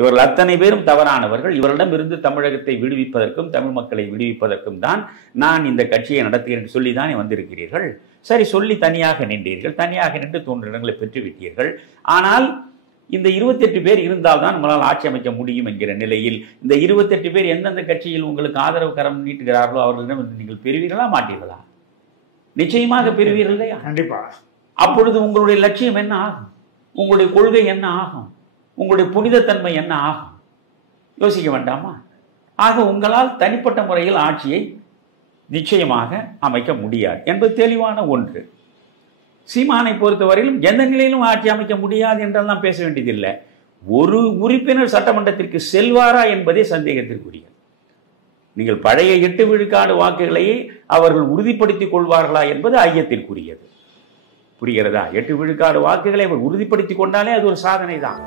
இவர்கள் அத்தனை பேரும் தவறானவர்கள். இவரிடமிருந்து தமிழகத்தை விடுவிப்பதற்கும் தமிழ் மக்களை விடுவிப்பதற்கும் தான் நான் இந்த கட்சியை நடத்துகிறேன் என்று சொல்லி தானே வந்திருக்கிறீர்கள். சரி, சொல்லி தனியாக நின்றீர்கள், தனியாக நின்று 3 இடங்களை பெற்றுவிட்டீர்கள். ஆனால் இந்த 28 பேர் இருந்தால்தான் நம்மளால் ஆட்சி அமைக்க முடியும் என்கிற நிலையில் இந்த 28 பேர் எந்தெந்த கட்சியில் உங்களுக்கு ஆதரவு கரம் நீட்டுகிறார்களோ அவர்களிடம் நீங்கள் பெறுவீர்களா மாட்டீர்களா? நிச்சயமாக பெறுவீர்கள் இல்லையா? கண்டிப்பா. அப்பொழுது உங்களுடைய லட்சியம் என்ன ஆகும்? உங்களுடைய கொள்கை என்ன ஆகும்? உங்களுடைய புனிதத்தன்மை என்ன ஆகும்? யோசிக்க வேண்டாமா? ஆக உங்களால் தனிப்பட்ட முறையில் ஆட்சியை நிச்சயமாக அமைக்க முடியாது என்பது தெளிவான ஒன்று. சீமானை பொறுத்தவரையிலும் எந்த நிலையிலும் ஆட்சி அமைக்க முடியாது என்றெல்லாம் பேச வேண்டியதில்லை. ஒரு உறுப்பினர் சட்டமன்றத்திற்கு செல்வாரா என்பதே சந்தேகத்திற்குரியது. நீங்கள் பழைய 8 விழுக்காடு வாக்குகளையே அவர்கள் உறுதிப்படுத்திக் கொள்வார்களா என்பது ஐயத்திற்குரியது. புரிகிறதா? 8 விழுக்காடு வாக்குகளை அவர் உறுதிப்படுத்திக் கொண்டாலே அது ஒரு சாதனை தான்.